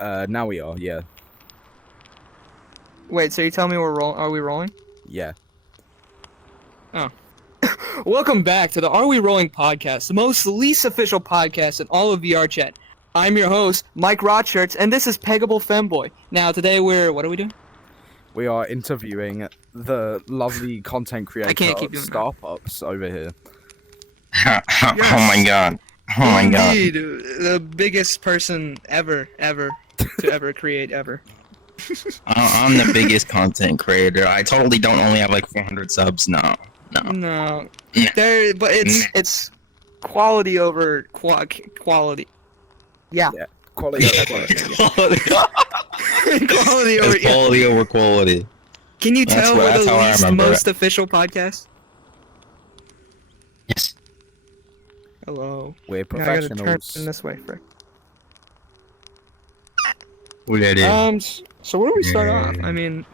Now we are, yeah. Wait, so you tell me are we rolling? Yeah. Oh. Welcome back to the Are We Rolling podcast, the most least official podcast in all of VR chat. I'm your host, Mike Rotshirts, and this is Peggable Femboy. Now, today what are we doing? We are interviewing the lovely content creator I can't keep doing Star Pups over here. Oh my god. Oh my god. Indeed, the biggest person ever to ever create ever. I'm the biggest content creator. I totally don't only have like 400 subs. No. No, but it's quality over quality. Yeah. Quality over quality. Quality over Quality over quality. Can you tell we're the least most it. official podcast? Yes. Hello. We're Now I gotta turn professionals. in this way, frick. What did it? So where do we start off? I mean,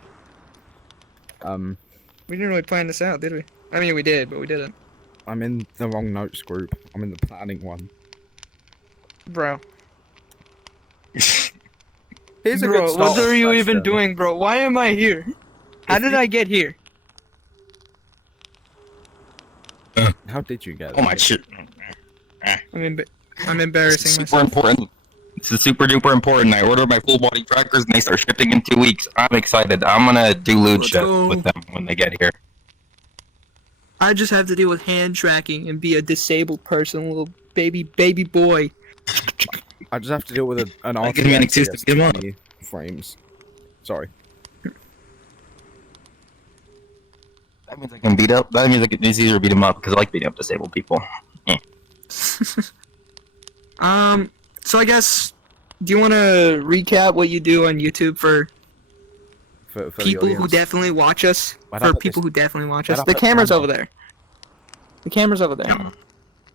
we didn't really plan this out, did we? I mean, we did, but we didn't. I'm in the wrong notes group. I'm in the planning one. Bro. Here's a good Bro, start what are you even question. doing, bro? Why am I here? How did I get here? How did you get Oh my shit. I'm embarrassing Super myself. important. This is super duper important. I ordered my full body trackers and they start shipping in 2 weeks. I'm excited. I'm gonna do lewd Let's shit go. with them when they get here. I just have to deal with hand tracking and be a disabled person, little baby boy. I just have to deal with an Like, give me an excuse to RTX beat 'em up. 20 frames. Sorry. That means I can beat up. That means it's easier to beat them up because I like beating up disabled people. So I guess, do you want to recap what you do on YouTube for For the people who audience. definitely watch us? Why'd I For put people this- who definitely watch why'd us. I The put camera's camera? over there. The camera's over there. No.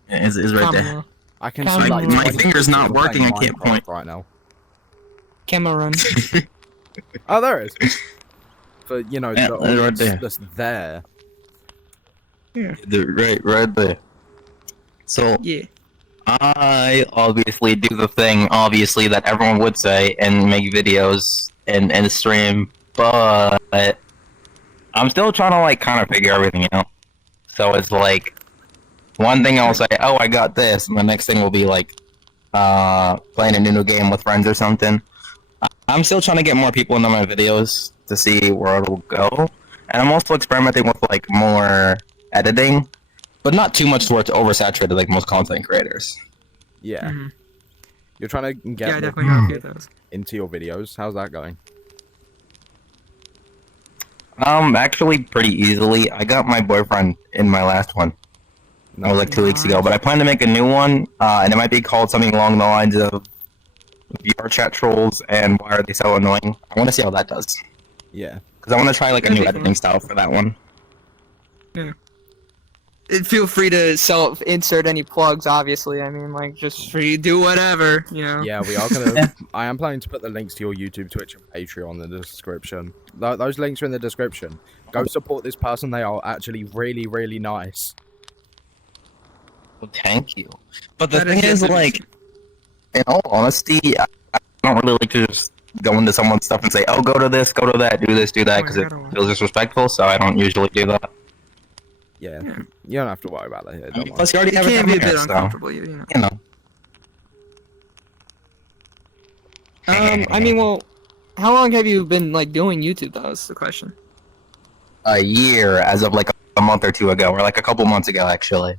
It's right there. Camera. I can Camera. see like My 20 finger's not people working, I playing can't Minecraft point. right now. Camera. Oh, there it is. For you know, Yeah, the right audience there. that's there. Right there. So Yeah. I obviously do the thing, obviously, that everyone would say and make videos and stream, but I'm still trying to like kind of figure everything out. So it's like one thing I'll say, oh, I got this, and the next thing will be like playing a new game with friends or something. I'm still trying to get more people into my videos to see where it'll go, and I'm also experimenting with like more editing, but not too much where it's oversaturated like most content creators. Yeah. Mhm. You're trying to get Yeah, I more definitely got a few of those. into your videos. How's that going? Actually, pretty easily. I got my boyfriend in my last one. That was like 2 weeks ago, but I plan to make a new one, and it might be called something along the lines of VR chat trolls and why are they so annoying. I want to see how that does, Yeah. because I want to try like a That'd new be editing fun. style for that one. Feel free to insert any plugs, obviously. I mean, like, just free, do whatever, you know? Yeah, we are gonna. I am planning to put the links to your YouTube, Twitch, and Patreon in the description. Those links are in the description. Go support this person. They are actually really, really nice. Well, thank you. But the That thing is, definitely- like, in all honesty, I don't really like to just go into someone's stuff and say, "Oh, go to this, go to that, do this, do that," because it feels disrespectful. So I don't usually do that. Yeah. Yeah. You don't have to worry about that here. Don't worry. Plus, you already It have can be a it bit there, so uncomfortable, you know. you know. I mean, well, how long have you been, like, doing YouTube, though, is the question. A year as of like a month or two ago, or like a couple months ago, actually.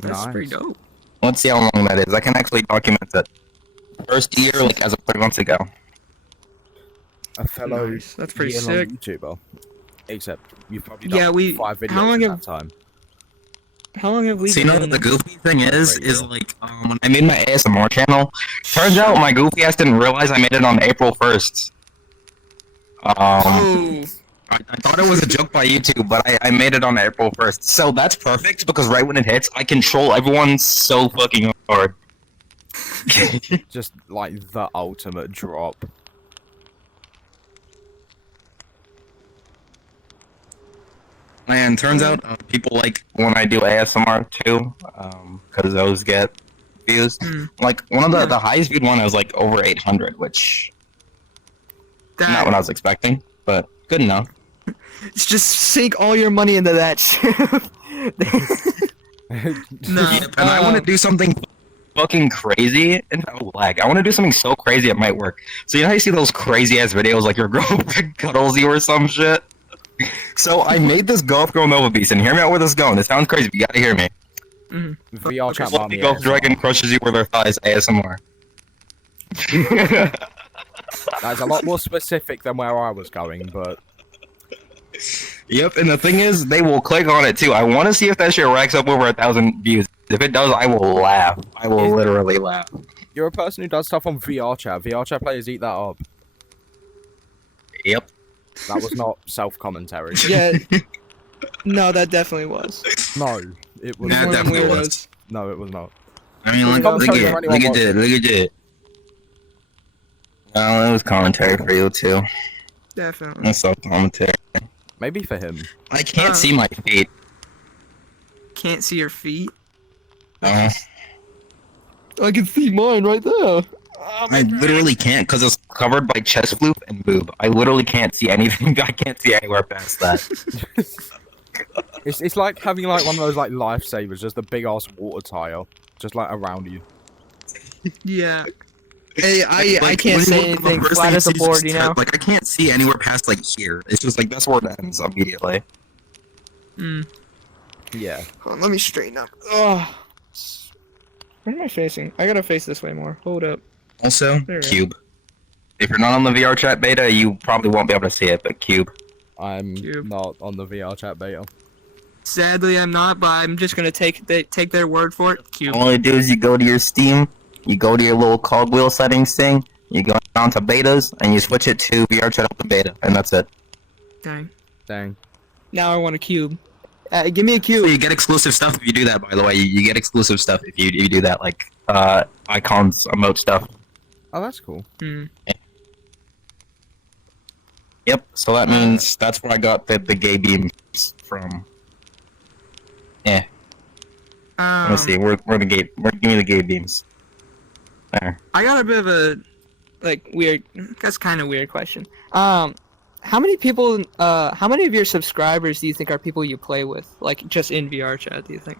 That's Nice. pretty dope. Let's see how long that is. I can actually document it. First year, like as of 3 months ago. A fellow Nice. That's pretty year-long sick. YouTuber. Except you've probably done Yeah, 5 videos how long in have- that time. How long have we So you been know doing what the this? goofy thing is Right, yeah. like when I made my ASMR channel, turns out my goofy ass didn't realize I made it on April 1st. Oh, I thought it was a joke by YouTube, but I made it on April 1st. So that's perfect because right when it hits, I control everyone so fucking hard. Just like the ultimate drop. And turns out people like when I do ASMR too, because those get views. Hmm. Like one of the highest viewed one was like over 800, which not what I was expecting, but good enough. Just sink all your money into that shit. No. Yep, and I want to do something fucking crazy and lag. I want to do something so crazy it might work. So you know how you see those crazy ass videos like your girlfriend cuddles you or some shit? So I made this Golf Girl Nova Beast, and hear me out where this is going. This sounds crazy, but you gotta hear me. VR chat Fluffy mommy Golf ASMR. Dragon crushes you with her thighs ASMR. That's a lot more specific than where I was going, but Yep, and the thing is, they will click on it too. I want to see if that shit racks up over 1,000 views. If it does, I will laugh. I will literally laugh. you're a person who does stuff on VR chat. VR chat players eat that up. Yep. That was not self-commentary. Yeah. No, that definitely was. No, it was That More than definitely weirdos. was. No, it was not. I mean, It was look commentary for at anyone watching. it. Look at it. Well, it was commentary for you too. Definitely. That's all commentary. Maybe for him. I can't see my feet. Can't see your feet. Uh, I can see mine right there. I literally can't because it's covered by chest floof and boob. I literally can't see anything. I can't see anywhere past that. It's like having like one of those like lifesavers, just a big ass water tile, just like around you. Yeah. Hey, I Like, can't when say you look at the anything first flat thing as a you see is board, just you know? Like I can't see anywhere past like here. It's just like that's where it ends immediately. Hmm. Yeah. Hold on, let me straighten up. Ugh. Where am I facing? I gotta face this way more. Hold up. Also, There we go. Cube. If you're not on the VR chat beta, you probably won't be able to see it. But Cube. I'm Cube. not on the VR chat beta. Sadly, I'm not, but I'm just gonna take their word for it. Cube. All you do is you go to your Steam, you go to your little cogwheel settings thing, you go down to betas, and you switch it to VR chat open beta, and that's it. Dang. Dang. Now I want a cube. Give me a So cube. you get exclusive stuff if you do that. By the way, you get exclusive stuff if you do that, like icons, emote stuff. Oh, that's cool. Hmm. Yep. So that means that's where I got the gay beams from. Yeah. Let me see. Where the gay? Give me the gay beams. There. I got a bit of a weird, that's kind of weird question. How many people, how many of your subscribers do you think are people you play with, like just in VR chat? Do you think?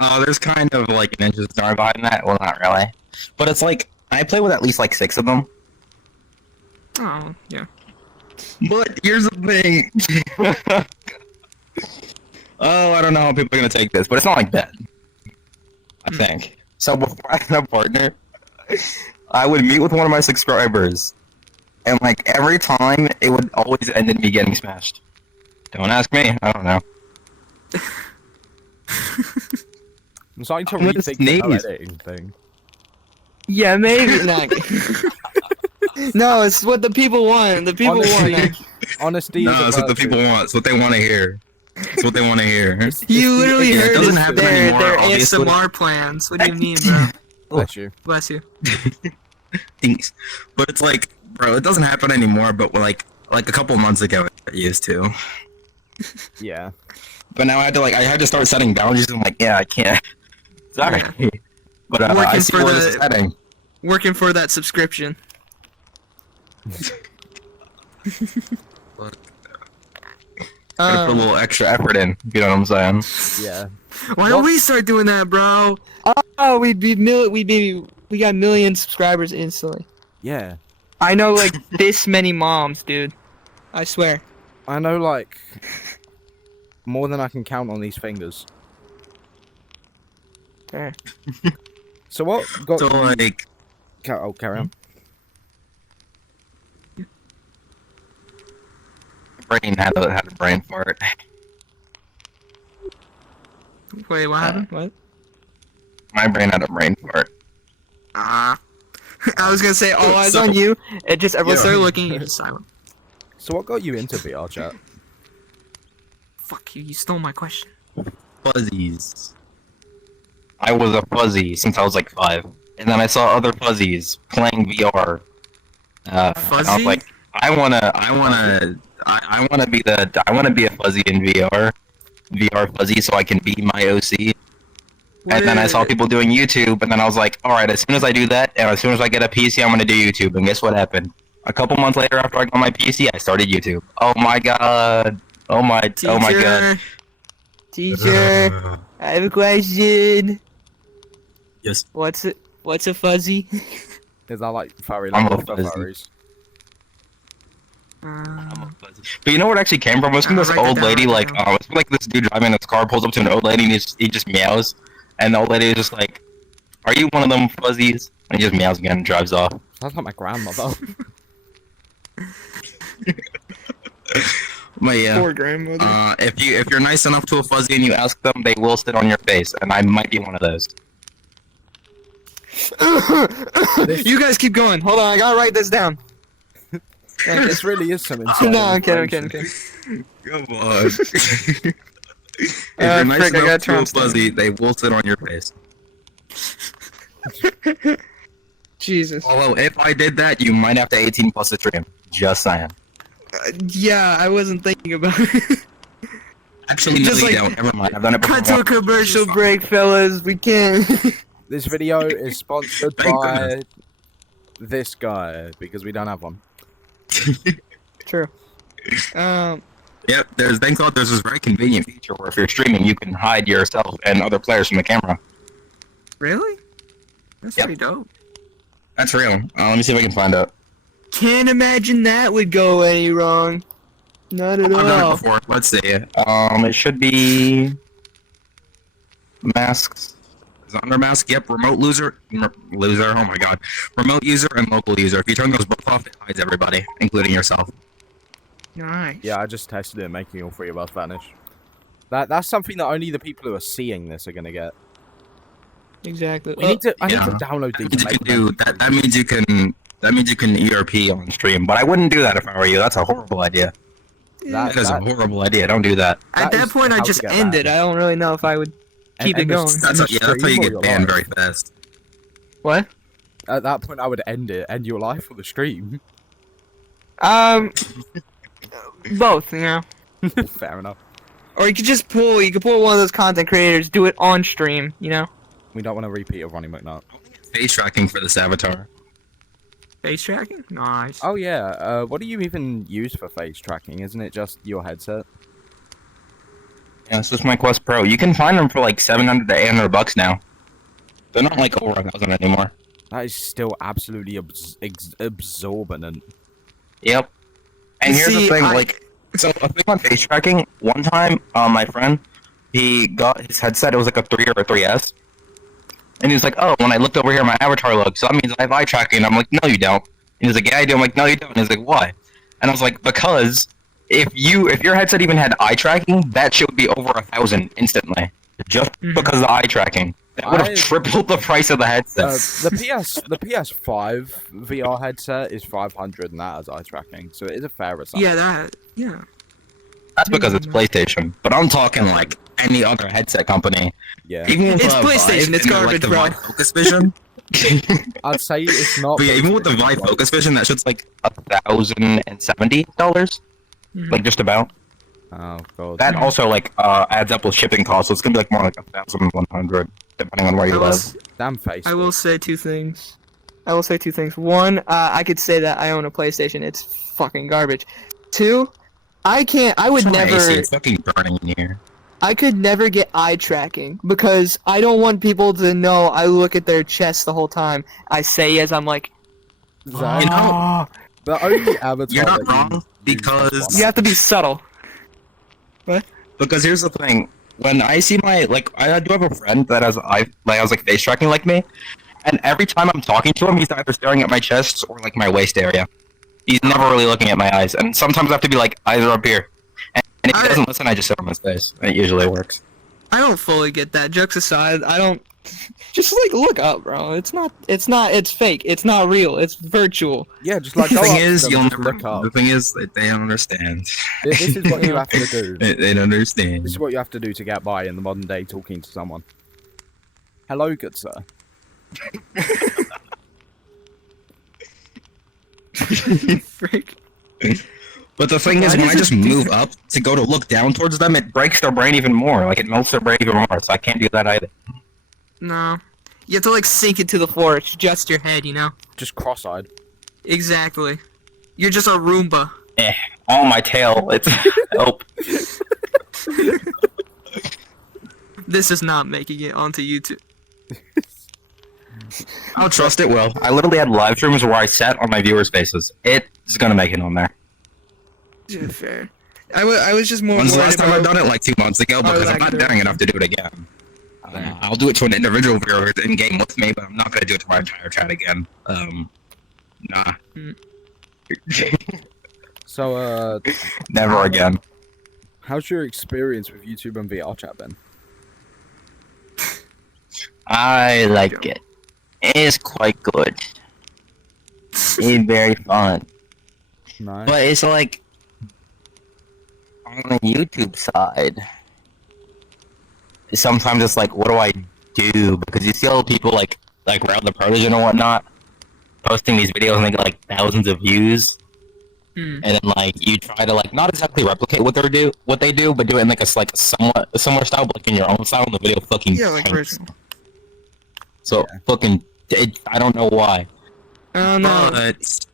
Well, there's kind of like an interesting story behind that. Well, not really, but it's like I play with at least like 6 of them. Oh, yeah. But here's the thing. Oh, I don't know how people are gonna take this, but it's not like that. I think. So before I had a partner, I would meet with one of my subscribers, and like every time, it would always end in me getting smashed. Don't ask me. I don't know. I'm starting to I'm gonna rethink the whole sneeze. editing thing. Yeah, maybe. No, it's what the people want. The people Honestly, want. honesty is No, a that's what the virtue. people want. It's what they want to hear. It's what they want to hear. You literally Yeah, it heard doesn't it. happen Their anymore, obviously. ASMR plans. What do you mean, bro? Bless you. Bless you. Thanks. But it's like, bro, it doesn't happen anymore. But like a couple months ago, it used to. Yeah. But now I had to start setting boundaries. I'm like, yeah, I can't. Sorry. But I Working see for where the- this is heading. Working for that subscription. Gotta put a little extra effort in. If you know what I'm saying? Yeah. Why don't we start doing that, bro? Oh, we got million subscribers instantly. Yeah. I know like this many moms, dude. I swear. I know, like, more than I can count on these fingers. Fair. So what got So you... like, Oh, carry on. brain had a brain fart. Wait, what happened? What? My brain had a brain fart. I was gonna say all eyes on you. It just everyone Yeah. started looking. You're just silent. So what got you into VR chat? Fuck you! You stole my question. Fuzzies. I was a fuzzy since I was like 5, and then I saw other fuzzies playing VR. And I was Fuzzy? like, I wanna I want to be I want to be a fuzzy in VR fuzzy, so I can be my OC. And then I saw people doing YouTube, and then I was like, all right, as soon as I do that, and as soon as I get a PC, I'm gonna do YouTube. And guess what happened? A couple months later, after I got my PC, I started YouTube. Oh my god! Oh my god! Teacher, I have a question. Yes. What's a fuzzy? Is that like furry I'm like a for fuzzy. furries? But you know where it actually came from? It was from this I'll write old that down, lady, write like, that down. it's like this dude driving his car pulls up to an old lady and he just meows. And the old lady is just like, are you one of them fuzzies? And he just meows again and drives off. Sounds like my grandmother. But yeah, Poor grandmother. if you're nice enough to a fuzzy and you ask them, they will sit on your face, and I might be one of those. You guys keep going. Hold on, I gotta write this down. This really is some insane. No, I'm kidding. Come on. If Uh, you're nice frick, I enough gotta to turn a this down. fuzzy, they will sit on your face. Jesus. Although, if I did that, you might have to 18 plus a stream. Just saying. Yeah, I wasn't thinking about it. Actually, no, Just you like- don't. Never mind. I've done it before. Cut to a commercial break, fellas. We can't. This video is sponsored Thank by this guy because we don't have one. True. Yep, thank God there's this very convenient feature where if you're streaming, you can hide yourself and other players from the camera. Really? That's Yep. pretty dope. That's real. Let me see if I can find it. Can't imagine that would go any wrong. Not at I've done it all. before. Let's see. It should be masks. Is it under mask? Yep. Remote loser. Loser. Oh my God. Remote user and local user. If you turn those both off, it hides everybody, including yourself. Nice. Yeah, I just tested it, making all three of us vanish. That's something that only the people who are seeing this are gonna get. Exactly. I need to Yeah. download That these. means you and can make them. do that. That means you can. That means you can ERP on stream. But I wouldn't do that if I were you. That's a horrible idea. That is a horrible idea. Don't do that. At that that is point, I how to just get end it. banned. I don't really know if I would keep it End the going. stream. That's the that's how you stream or get your banned life? very fast. What? At that point, I would end it, end your life or the stream. Both, you know. Fair enough. Or you could just pull. You could pull one of those content creators, do it on stream. You know. We don't want to repeat of Ronnie McNutt. Face tracking for this avatar. Face tracking. Nice. Oh yeah. What do you even use for face tracking? Isn't it just your headset? Yeah, this is my Quest Pro. You can find them for like 700 to 800 bucks now. They're not like over 1,000 anymore. That is still absolutely absorbent. Yep. And You here's see, the thing, I- like, so a thing on face tracking. One time, my friend, he got his headset. It was like a 3 or a 3S, and he was like, "Oh, when I looked over here, my avatar looked. So that means I have eye tracking." And I'm like, "No, you don't." And he was like, "Yeah, I do." I'm like, "No, you don't." And he's like, "Why?" And I was like, "Because if your headset even had eye tracking, that shit would be over 1,000 instantly, just because of the eye tracking. That would have I- tripled the price of the headset." The PS5 VR headset is 500, and that has eye tracking, so it is a fair assumption. Yeah. That's because it's PlayStation. But I'm talking like any other headset company. Yeah. Even with It's the PlayStation, Vive it's and garbage, the bro. Vive Focus Vision. I'd say it's not. But yeah, even with the Vive Focus Vision, that shit's like $1,070, like just about. Oh god. That also like adds up with shipping costs, so it's gonna be like more like 1,100, depending on where you live. Damn face. I will say two things. One, I could say that I own a PlayStation. It's fucking garbage. Two, I would Turn my AC, never. it's fucking burning in here. I could never get eye tracking because I don't want people to know I look at their chest the whole time. I say as I'm like, Zach, You know, the only avatar you're not that you wrong, use because- is you have to be subtle. Because here's the thing, when I see I do have a friend that has like face tracking like me, and every time I'm talking to him, he's either staring at my chest or like my waist area. He's never really looking at my eyes, and sometimes I have to be like, eyes are up here. And if he doesn't listen, I just sit on his face, and it usually works. I don't fully get that. Jokes aside, I don't. Just like look up, bro. It's fake. It's not real. It's virtual. Yeah, just like The go thing up to is, them, you'll just never. look up. The thing is, they don't understand. This is what you have to do. They don't understand. This is what you have to do to get by in the modern day talking to someone. Hello, good sir. Freak. But the thing is, when I just move up to go to look down towards them, it breaks their brain even more. Like, it melts their brain even more, so I can't do that either. No. You have to, like, sink it to the floor. It's just your head, you know? Just cross-eyed. Exactly. You're just a Roomba. On my tail. It's... Help. This is not making it onto YouTube. I'll trust it will. I literally had live streams where I sat on my viewers' faces. It's gonna make it on there. Yeah, fair. I was just more. When's the last time I've done it? Like 2 months ago, because I'm not daring enough to do it again. I'll do it to an individual viewer in game with me, but I'm not gonna do it to my entire chat again. Nah. So, never again. how's your experience with YouTube and VR chat been? I like it. It is quite good. It's very fun. Nice. But it's like, on the YouTube side, sometimes it's like, what do I do? Because you see all the people like Route the Persian or whatnot, posting these videos and they get like thousands of views. And then like you try to like not exactly replicate what they do, but do it in like a somewhat similar style, but like in your own style, and the video fucking tanks. original. So fucking, I don't know why. Oh no. But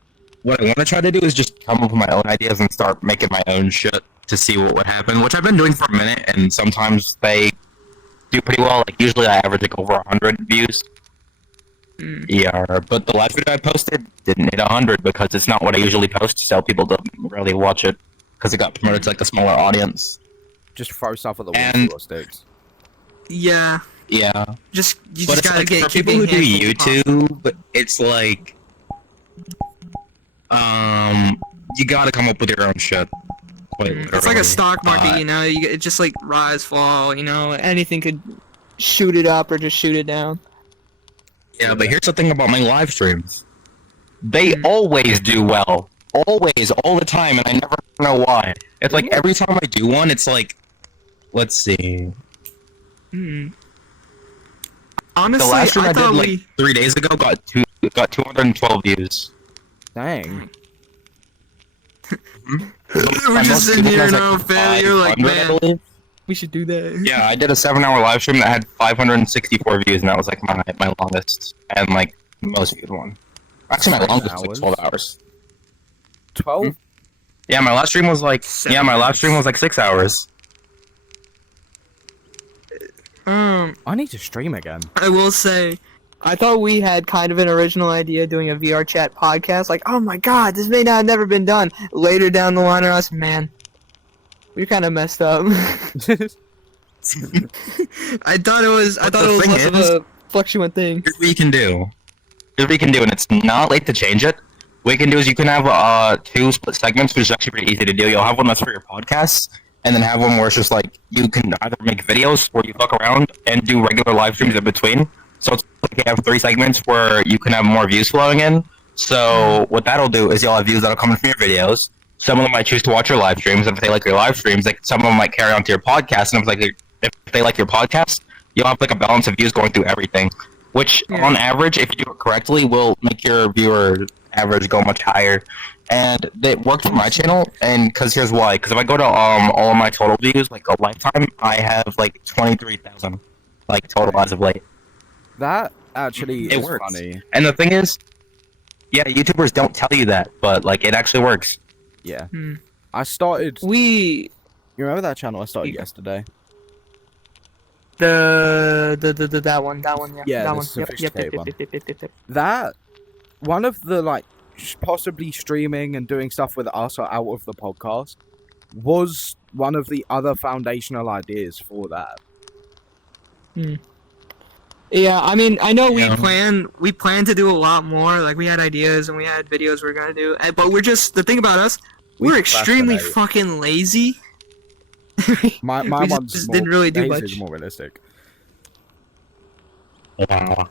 what I want to try to do is just come up with my own ideas and start making my own shit to see what would happen, which I've been doing for a minute, and sometimes they do pretty well. Like usually I average like over 100 views. Yeah, but the last video I posted didn't hit 100 because it's not what I usually post, so people don't really watch it because it got promoted to like a smaller audience. Just throw stuff at the wall And- and see what sticks. Yeah. Yeah, You just but it's gotta like get for people who do handfuls of YouTube, but it's like, you gotta come up with your own shit. Quite It's like literally. a stock market, you know. It just like rise, fall. You know, anything could shoot it up or just shoot it down. Yeah, but here's the thing about my live streams. They always do well. Always, all the time, and I never know why. It's like every time I do one, it's like, let's see. Honestly, The last stream I, thought did like 3 days ago got 212 views. Dang. we're just sitting here in our failure, like, 500, I man, believe. we should do that. Yeah, I did a 7-hour live stream that had 564 views, and that was like my longest and like most viewed one. Actually, my 7 longest was like 12 hours. 12? Yeah, my last stream was like 6 hours. I need to stream again. I will say, I thought we had kind of an original idea doing a VR chat podcast. Like, oh my god, this may not have never been done. Later down the line, I was, man, we kind of messed up. I thought it was less of a fluctuant thing. Here's what you can do. And it's not late to change it. What you can do is you can have 2 split segments, which is actually pretty easy to do. You'll have one that's for your podcasts, and then have one where it's just like you can either make videos where you fuck around and do regular live streams in between. So it's like you have 3 segments where you can have more views flowing in. So what that'll do is you'll have views that'll come in from your videos. Some of them might choose to watch your live streams. If they like your live streams, like some of them might carry on to your podcast. And if they like your podcast, you'll have like a balance of views going through everything. Which, on average, if you do it correctly, will make your viewer average go much higher. And it worked for my channel, and because here's why. Because if I go to all of my total views, like a lifetime, I have like 23,000, like total as of late. That actually It is works. funny. And the thing is, yeah, YouTubers don't tell you that, but like it actually works. Yeah. I started... We You remember that channel I started yesterday? that one, yeah. Yeah, that the one. sophisticated one. Yep. That... One of the, like, possibly streaming and doing stuff with us or out of the podcast was one of the other foundational ideas for that. Yeah, I mean, I know Yeah. we plan to do a lot more. Like, we had ideas and we had videos we are gonna do, but we're just, the thing about us, we're extremely procrastinate. fucking lazy. My We one's just more, didn't really do his much. is more realistic. Wow.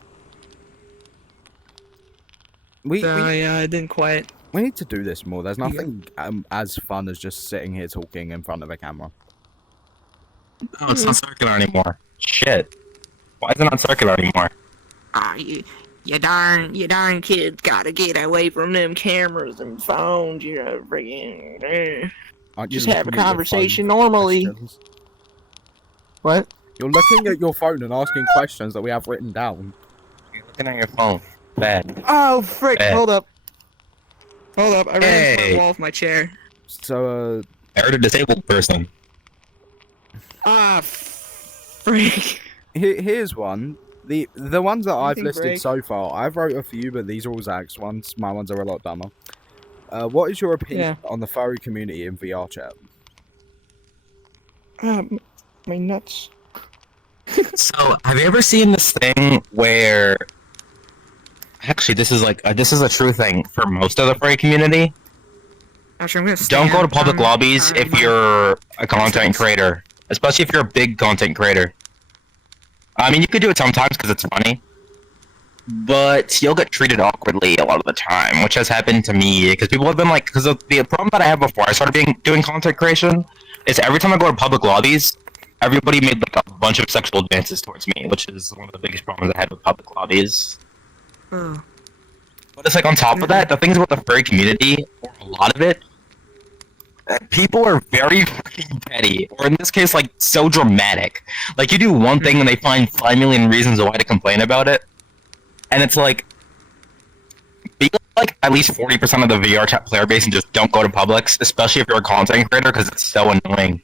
We Yeah, I didn't quite. we need to do this more. There's nothing as fun as just sitting here talking in front of a camera. Oh, it's not circular anymore. Shit. Why is it not circular anymore? You darn kids gotta get away from them cameras and phones, you know, freaking. Aren't you Just have a looking at your conversation phone for normally. questions? What? You're looking at your phone and asking questions that we have written down. You're looking at your phone. Bad. Oh, frick, Eh. hold up. Hold up, I ran into Hey. the wall with my chair. So, I heard a disabled person. Ah, frick. here's one. The ones that I've Anything listed break? so far, I've wrote a few, but these are all Zach's ones. My ones are a lot dumber. What is your opinion on the furry community in VR chat? My nuts. So, have you ever seen this thing where... Actually, this is a true thing for most of the furry community. Actually, I'm gonna Don't go to stand public on- lobbies on if my- you're a content creator. Especially if you're a big content creator. I mean, you could do it sometimes because it's funny. But you'll get treated awkwardly a lot of the time, which has happened to me. Because people have been like... Because the problem that I had before I started doing content creation is every time I go to public lobbies, everybody made like a bunch of sexual advances towards me, which is one of the biggest problems I had with public lobbies. Oh. But it's like on top of that, the things about the furry community, or a lot of it, people are very fucking petty, or in this case, like, so dramatic. Like, you do one thing and they find 5 million reasons why to complain about it, and it's like, be like at least 40% of the VR chat player base and just don't go to Publix, especially if you're a content creator, because it's so annoying.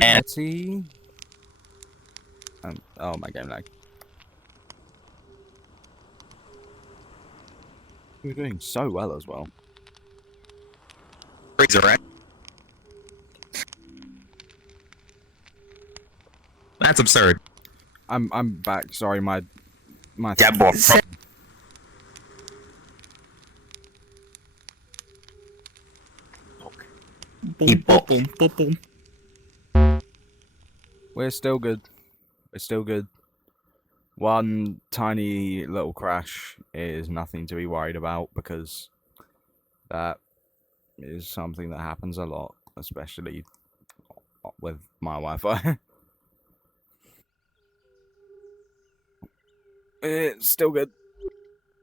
And Letty? Oh, my game lag. You're doing so well as well. Razor, right? That's absurd. I'm back. Sorry, my Yeah, boy. We're still good. We're still good. One tiny little crash is nothing to be worried about because that is something that happens a lot, especially with my Wi-Fi. It's still good.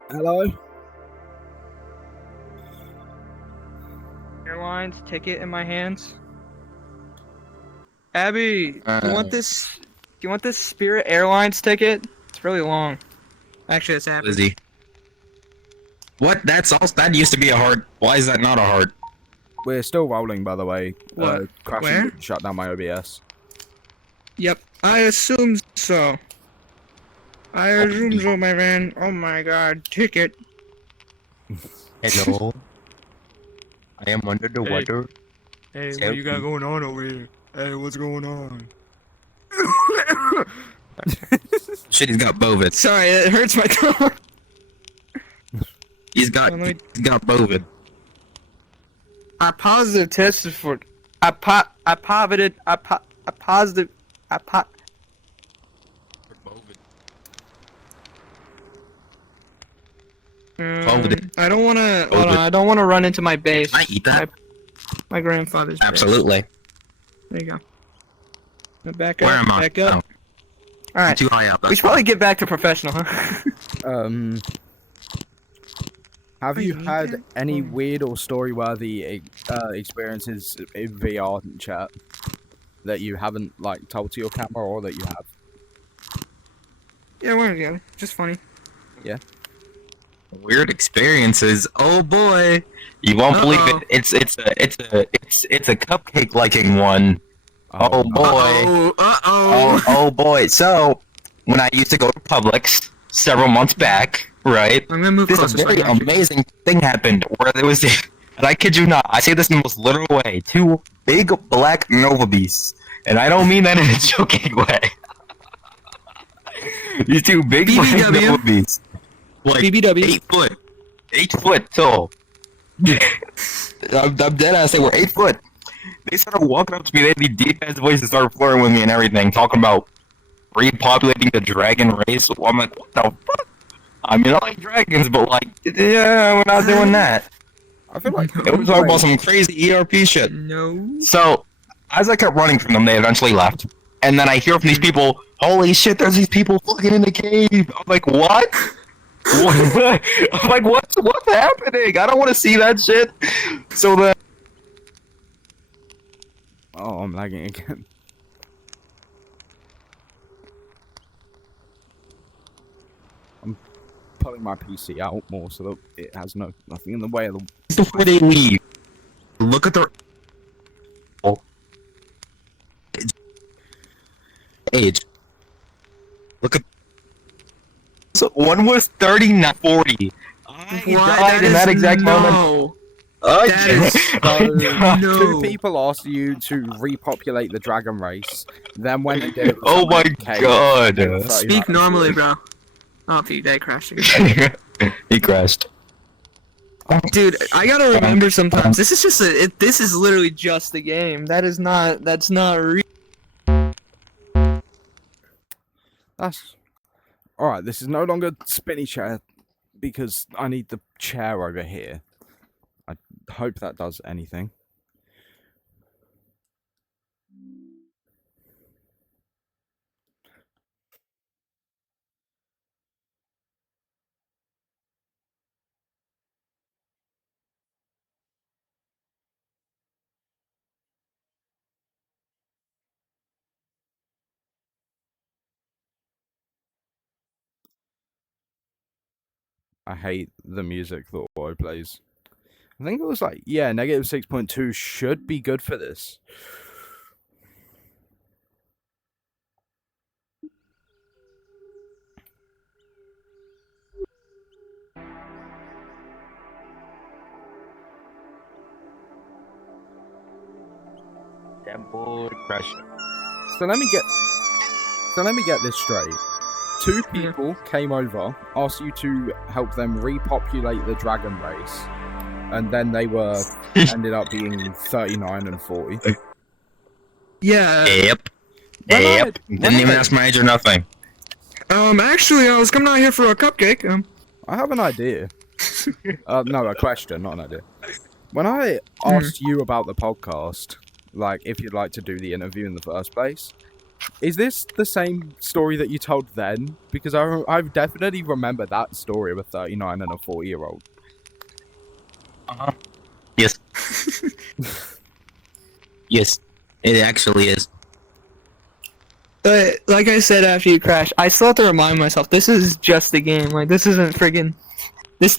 Hello? Airlines ticket in my hands. Abby, you want this? Do you want this Spirit Airlines ticket? It's really long. Actually, it's Abby. Lizzie. What? That's also that used to be a heart. Why is that not a heart? We're still rolling, by the way. What? Crashing Where? didn't shut down my OBS. Yep, I assume so. I assume so, my man. Oh my god, ticket. Hello. I am under the water. Hey, what you got going on over here? Hey, what's going on? Shit, he's got bovid. Sorry, it hurts my throat. He's got bovid. I positive tested for. I positive. I don't wanna. Hold on, I don't wanna run into my base. Can I eat that? My grandfather's base. Absolutely. There you go. Now back up. Where am I? Back up. Oh, All right. too high up. We should probably get back to professional, huh? Have you Wait, had okay. any weird or story-worthy experiences in VR chat that you haven't like told to your camera, or that you have? Yeah, one or the other. Just funny. Weird experiences. Oh boy, you won't believe Uh-oh. it. It's a cupcake liking one. Oh boy. Oh boy. So when I used to go to Publix several months back, right? I'm gonna move This closer. so I very can actually- amazing thing happened where there was, and I kid you not, I say this in the most literal way, 2 big black Nova beasts, and I don't mean that in a joking way. These 2 big black BBW. Nova beasts, like BBW. 8 foot tall. I'm dead ass. They were 8 foot. They started walking up to me. They had these deep ass voices, started flirting with me and everything, talking about repopulating the dragon race. I'm like, what the fuck? I mean, I like dragons, but like, yeah, we're not doing that. I feel like It was talking about some crazy ERP shit. No. So, as I kept running from them, they eventually left. And then I hear from these people, holy shit, there's these people fucking in the cave. I'm like, what? I'm like, what's happening? I don't want to see that shit. So then, Oh, I'm lagging again. I'm pulling my PC out more so that it has nothing in the way of the. before they leave, look at their age. Look at. So one was 39, 40. I died in that exact moment. No. I That is died. no. Two people asked you to repopulate the dragon race. Then when they did it, Oh my god. Speak normally, bro. Oh, they crashed again. He crashed. Dude, I gotta remember sometimes. This is just this is literally just the game. That's not real. That's alright. This is no longer spinny chair because I need the chair over here. I hope that does anything. I hate the music that auto plays. I think it was like, yeah, negative 6.2 should be good for this. That boy crashed. So let me get this straight. Two people came over, asked you to help them repopulate the dragon race, and then they ended up being 39 and 40. Yeah. Yep. Yep. Didn't even ask my age or nothing. Actually, I was coming out here for a cupcake. I have an idea. No, a question, not an idea. When I asked you about the podcast, like if you'd like to do the interview in the first place, is this the same story that you told then? Because I definitely remember that story of a 39 and a 40-year-old. Uh-huh. Yes. Yes, it actually is. But like I said after you crashed, I still have to remind myself this is just a game. Like this isn't friggin' this.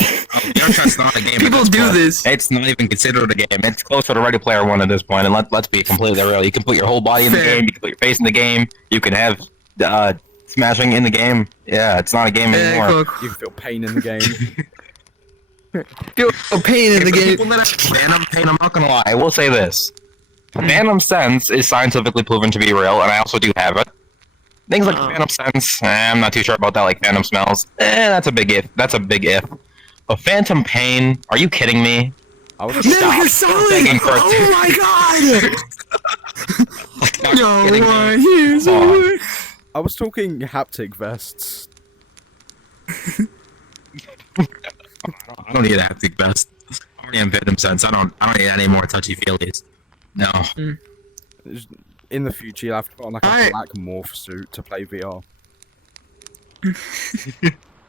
It's not a game. People do this. It's not even considered a game. It's closer to Ready Player One at this point. And let's be completely real. You can put your whole body in the game. You can put your face in the game. You can have smashing in the game. Yeah, it's not a game anymore. Cool. You can feel pain in the game. Feel pain in the game. People that have Phantom Pain, I'm not gonna lie. I will say this: Phantom Sense is scientifically proven to be real, and I also do have it. Things like Phantom Sense, I'm not too sure about that. Like Phantom Smells, that's a big if. That's a big if. But Phantom Pain, are you kidding me? I was Metal Gear Solid! Oh my god! No one hears a word. I was talking haptic vests. I don't need a haptic vest. I already have Phantom Sense. I don't need any more touchy feelies. No. In the future, you'll have to put on like a black morph suit to play VR.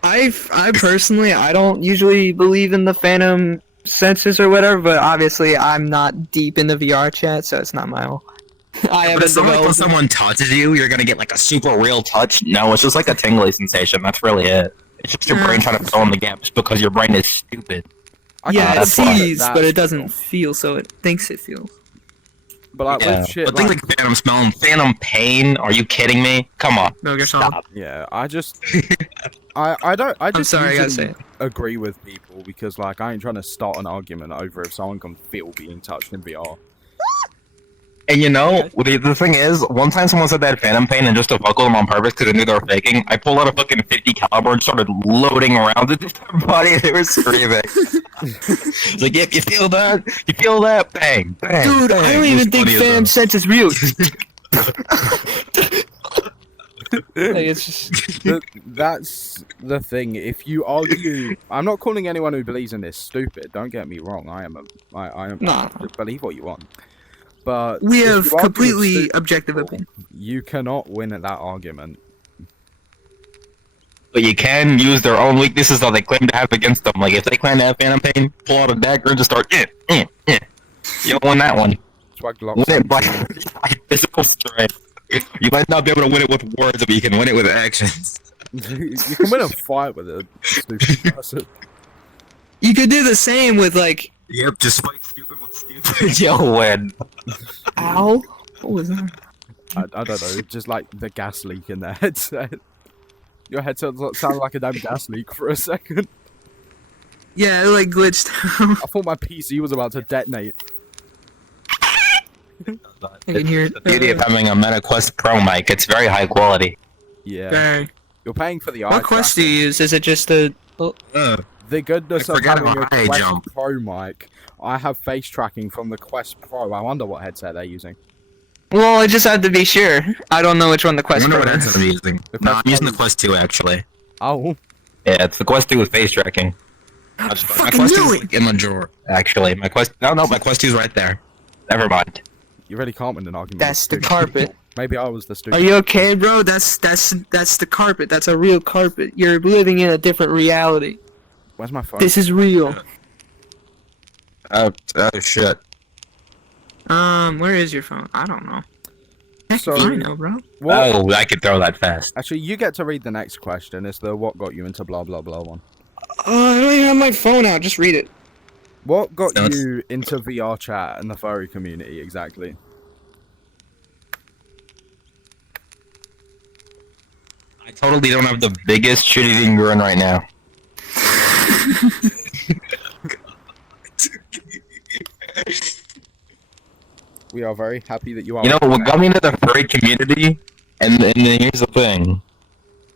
I personally, I don't usually believe in the phantom senses or whatever, but obviously I'm not deep in the VR chat, so it's not my own. But it's not like when someone touches you, you're gonna get like a super real touch. No, it's just like a tingly sensation. That's really it. It's just your brain trying to fill in the gaps because your brain is stupid. Yeah, it sees, but it doesn't feel, so it thinks it feels. But like with shit, but things like Phantom Smell and Phantom Pain, are you kidding me? Come on. No, stop. Yeah, I just just sorry, I gotta usually say it. agree with people because like I ain't trying to start an argument over if someone can feel being touched in VR. And you know, the thing is, one time someone said they had Phantom Pain and just to fuck with them on purpose because they knew they were faking, I pulled out a fucking 50 caliber and started loading around at their body. They were screaming. It's like, if you feel that, bang, bang. Dude, bang. I don't even think Phantom Sense is real. Like, it's just... That's the thing. If you argue, I'm not calling anyone who believes in this stupid. Don't get me wrong. I am. Nah. Believe what you want. But We if have you argue with completely stupid objective people, opinion. You cannot win at that argument. but you can use their own weaknesses that they claim to have against them. Like if they claim to have phantom pain, pull out a dagger and just start. You don't win that one. Swag Win it by physical strength. You might not be able to win it with words, but you can win it with actions. You can win a fight with a stupid person. You could do the same with like. Yep, just fight stupid with stupid. You'll win. Ow! What was that? I don't know, just like the gas leak in their headset. Your headset sounded like a damn gas leak for a second. Yeah, it like glitched out. I thought my PC was about to detonate. I can hear it. The beauty of having a MetaQuest Pro mic, it's very high quality. Yeah. Very. You're paying for the eye What quest do you use? Is it just the? Oh, The goodness I of forgot having a about high Quest jump. Pro mic. I have face tracking from the Quest Pro. I wonder what headset they're using. well, I just had to be sure. I don't know which one the I quest wonder Pro what is. headset I'm using. The No, Quest I'm using Pro- the Quest 2 actually. Oh, Yeah, it's the Quest 2 with face tracking. My fucking Quest knew 2 it! is in the drawer. Actually, my Quest. No, my Quest 2 is right there. Never mind. you really can't win an argument. That's with the stupid carpet. people. Maybe I was the stupid. Are you okay, bro? That's the carpet. That's a real carpet. You're living in a different reality. Where's my phone? This is real. Oh shit. Where is your phone? I don't know. Heck So- if I know, bro. What? Oh, I could throw that fast. Actually, you get to read the next question. It's the what got you into blah blah blah one. I don't even have my phone out. Just read it. What got No, it's- you into VR chat and the furry community exactly? I totally don't have the biggest shit-eating urine right now. We are very happy that you are. You know what got me into the furry community, and here's the thing.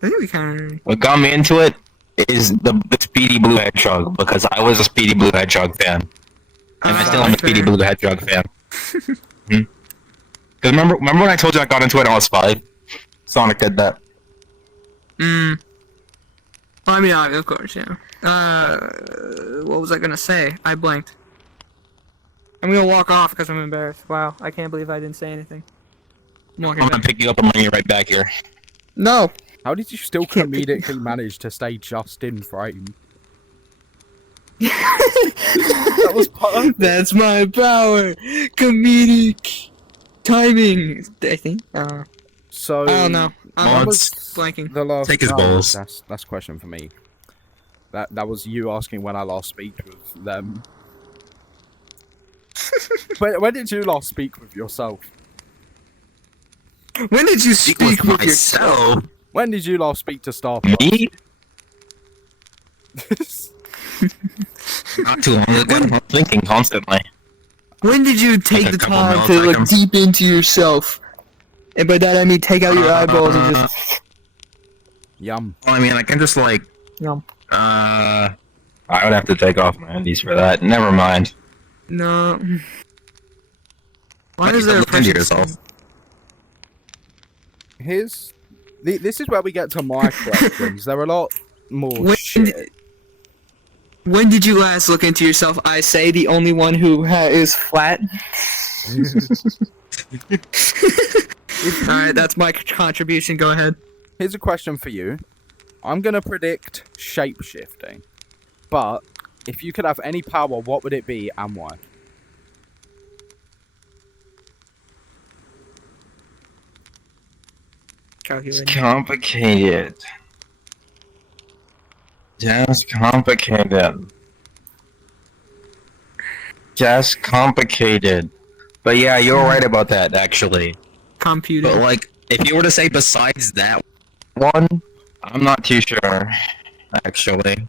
I think we kind of. What got me into it is the Speedy Blue Hedgehog, because I was a Speedy Blue Hedgehog fan, and I still am a Speedy Blue Hedgehog fan. Because remember when I told you I got into it when I was 5? Sonic did that. Well, I mean, of course, yeah. What was I gonna say? I blanked. I'm gonna walk off because I'm embarrassed. Wow, I can't believe I didn't say anything. I'm walking I'm gonna back. pick you up and bring you right back here. No. How did you still comedically manage to stay just in frame? That was perfect. That's my power. Comedic timing. I think. So I don't know. I'm Mods. blanking. the last Take his no, balls. That's a question for me. That was you asking when I last speak with them. when did you last speak with yourself? When did you speak with yourself? When did you last speak to Star Pups? Me? Not too long ago. I'm thinking constantly. When did you take Like a the couple time to look milliseconds. deep into yourself? And by that I mean take out your eyeballs and just. Yum. Well, I mean, I can just like. No. I would have to take off my undies for that. Never mind. No. Why But is you there a look into person? yourself. This is where we get to my questions. They're a lot more When, shit. when did you last look into yourself? I say the only one who is flat. Alright, that's my contribution. Go ahead. Here's a question for you. I'm gonna predict shape shifting, but if you could have any power, what would it be and why? It's complicated. Just complicated. Just complicated. But yeah, you're right about that, actually. Computer. But like, if you were to say besides that one, I'm not too sure, actually.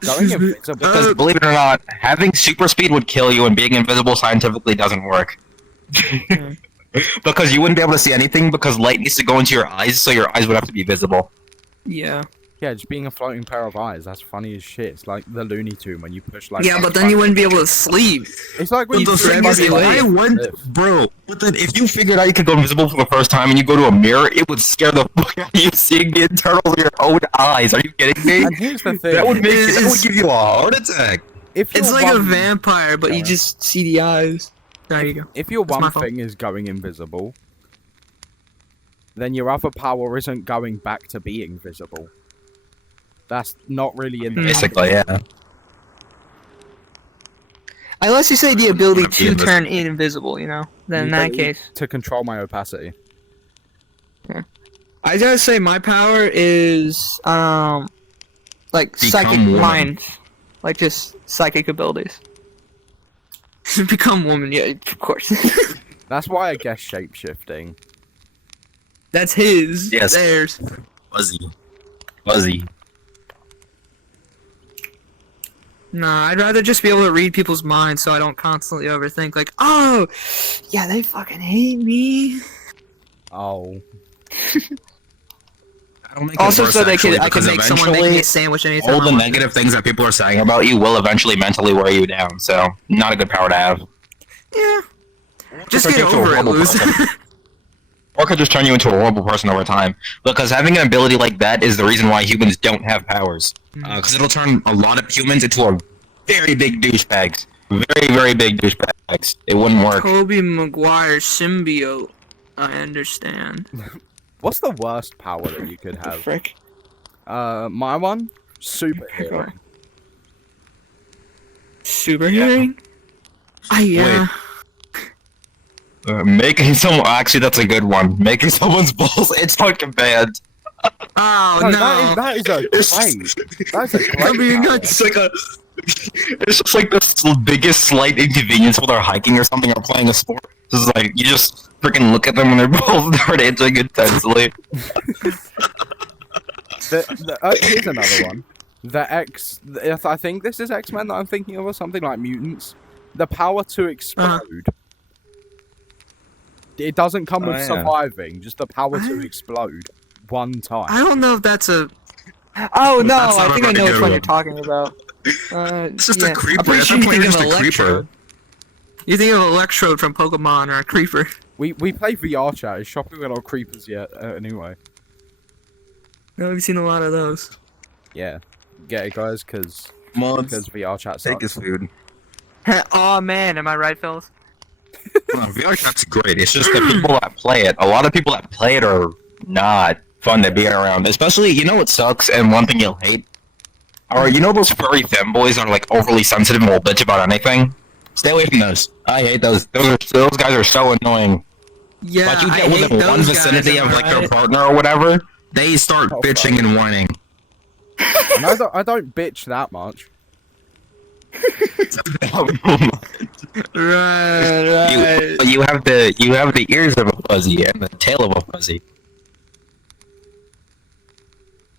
Going invisible. Because believe it or not, having super speed would kill you, and being invisible scientifically doesn't work. Because you wouldn't be able to see anything because light needs to go into your eyes, so your eyes would have to be visible. Yeah. Yeah, just being a floating pair of eyes. That's funny as shit. It's like the Looney Tune when you push like. Yeah, but then you wouldn't be able to sleep. It's like when You'd you The push thing forever is, be if late. I went, bro, but then if you figured out you could go invisible for the first time and you go to a mirror, it would scare the fuck out of you seeing the internals of your own eyes. Are you kidding me? And here's the thing. That would make that It's- would give you a heart attack. if It's your like a one- vampire, but you Yeah. just see the eyes. There you go. If your That's my one fault. thing is going invisible, then your other power isn't going back to being visible. That's not really in the Basically, yeah. Unless you say the ability Wanna be to invisible. turn invisible, you know? Then in The that ability case. to control my opacity. I gotta say my power is like Become psychic woman. mind. Like just psychic abilities. Become woman, yeah, of course. That's why I guess shapeshifting. That's his. Yes. Theirs. Fuzzy. Nah, I'd rather just be able to read people's minds so I don't constantly overthink like, oh yeah, they fucking hate me. Oh. That'll make it Also worse, so they actually, could I can because make someone make me a eventually, sandwich anytime. all I the want. negative things that people are saying about you will eventually mentally wear you down. So, not a good power to have. Yeah. Just Or get you into a over it, horrible loser. person. Or could just turn you into a horrible person over time. Because having an ability like that is the reason why humans don't have powers. Because it'll turn a lot of humans into a very big douchebags. Very, very big douchebags. It wouldn't work. Toby Maguire symbiote. I understand. What's the worst power that you could The have? frick? My one? Super hearing. Super hearing? Ah, yeah. Making someone... Actually, that's a good one. Making someone's balls itch on command. Oh No, no. that is a great. That's a great I mean, power. that's It's like a... It's just like the biggest slight inconvenience when they're hiking or something or playing a sport. This is like, you just freaking look at them when they're both start itching intensely. Here's another one. I think this is X-Men that I'm thinking of, or something like mutants. The power to explode. It doesn't come with yeah. surviving, just the power to explode one time. I don't know if that's a. Oh no! That's not I think a I know very which good one one. you're talking about. It's just yeah. a creeper. I'm pretty At sure that you're point, thinking you're of just a creeper. Electrode. You think of Electrode from Pokemon or a creeper? We play VR chat. Is shopping with our creepers yet? Anyway. No, we've seen a lot of those. Yeah. Get it, guys? Because Mods, VR chat take his sucks. food. Oh man, am I right, fellas? VR chat's great. It's just the people that play it. A lot of people that play it are not fun to be around. Especially, you know what sucks, and one thing you'll hate? Or, you know those furry femboys that are, like, overly sensitive and will bitch about anything? Stay away from those. I hate those. Those guys are so annoying. Yeah, Like, you I get hate within one those vicinity guys, of, am I like, their right? partner or whatever, they start Oh, bitching fuck. and whining. And I don't bitch that much. Right. You have the ears of a fuzzy and the tail of a fuzzy.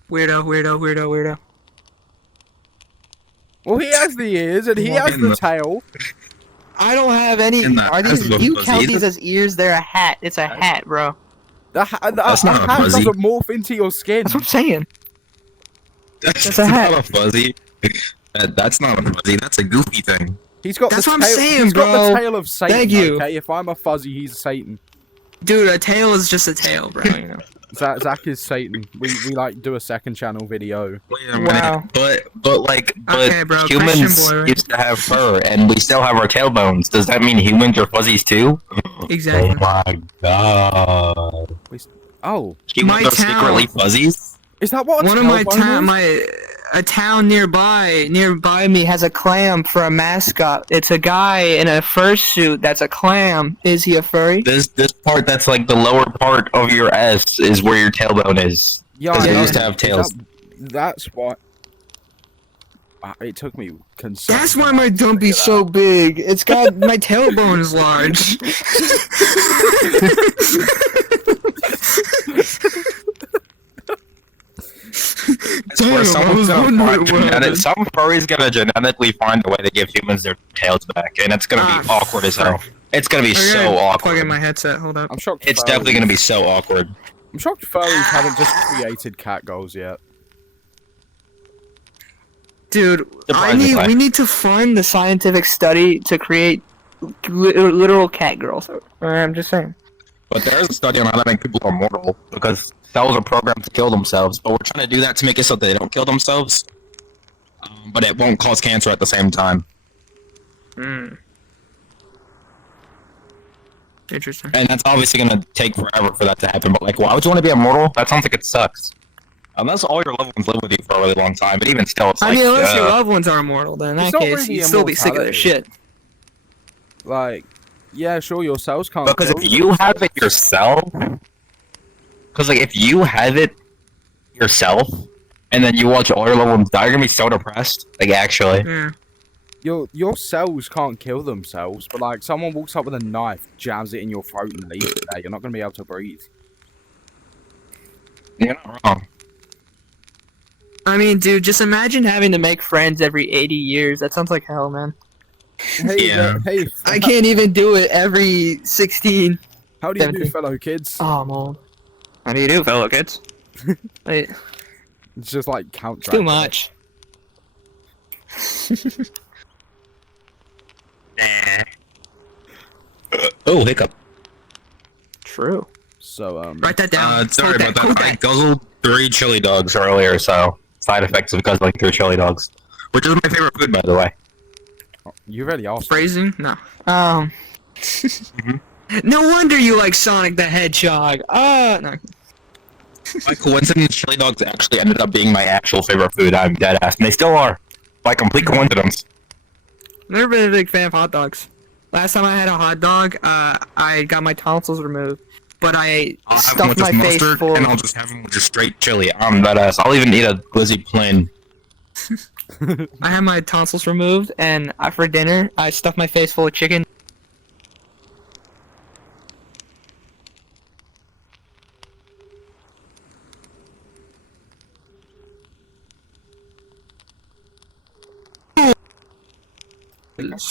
Weirdo. Well, he has the ears and he has In the the- tail. I don't have any. And the Are these? eyes of a You fuzzy. count these as ears? They're a hat. It's a hat, bro. The That's the not a hat fuzzy. doesn't morph into your skin. That's what I'm saying. That's a hat. not a fuzzy. That's not a fuzzy. That's a goofy thing. He's got That's the what I'm tail. saying, He's got bro. the tail of Satan. Thank you. Okay, if I'm a fuzzy, he's Satan. Dude, a tail is just a tail, bro. You know. Zach is Satan. We like do a second channel video. Wait a minute. Wow. But Okay, bro, humans Christian boy, right? used to have fur, and we still have our tailbones. Does that mean humans are fuzzies too? Exactly. Oh my god. Oh, Humans My are secretly town. fuzzies? is that what? One of my a town nearby me has a clam for a mascot. It's a guy in a fursuit that's a clam. Is he a furry? This part that's like the lower part of your S is where your tailbone is. Yeah, Because I they know. used to have tails. That's what. It took me. That's why my dumpy's so big. It's got my tailbone is large. That's where Damn, I someone's was gonna wondering find what happened. some furry's gonna genetically find a way to give humans their tails back, and it's gonna be Ah, awkward as hell. It's gonna be I so gotta awkward. Plug in my headset. Hold up. I'm shocked. It's definitely gonna be so awkward. I'm shocked furries haven't just created cat goals yet. Dude, Surprisingly. we need to fund the scientific study to create literal cat girls. I'm just saying. But there is a study on how to make people immortal, because cells are programmed to kill themselves, but we're trying to do that to make it so they don't kill themselves. But it won't cause cancer at the same time. Interesting. And that's obviously gonna take forever for that to happen. But like, why would you want to be immortal? That sounds like it sucks. Unless all your loved ones live with you for a really long time, but even still, it's I like. mean, unless your loved ones are immortal, then in It's that not case, really you'd still be sick of their immortality. shit. Like, yeah, sure, your cells can't. Because kill if you have it yourself, because like if you have it yourself, and then you watch all your loved ones die, you're gonna be so depressed. Like actually, Yeah. your cells can't kill themselves, but like someone walks up with a knife, jams it in your throat, and leaves it there, you're not gonna be able to breathe. you're not wrong. I mean, dude, just imagine having to make friends every 80 years. That sounds like hell, man. Hey, Yeah. hey, I can't even do it every 16. how do you do, 17. fellow kids? Oh, I'm old. How do you do, fellow kids? Wait, It's just like Count it's too Dracula. much. Oh, hiccup. True. So Write that down. Sorry Quote about quote that. I guzzled 3 chili dogs earlier, so side effects of guzzling 3 chili dogs, which is my favorite food, by the way. you really are. Phrasing? No. No wonder you like Sonic the Hedgehog. No. By coincidence, chili dogs actually ended up being my actual favorite food. I'm dead ass, and they still are. By complete coincidence. Never been a big fan of hot dogs. Last time I had a hot dog, I got my tonsils removed, but I I'll have them stuffed with my just face mustard, full. and I'll just have them with just straight chili. I'm dead ass. I'll even eat a glizzy plain. I had my tonsils removed, and for dinner, I stuffed my face full of chicken.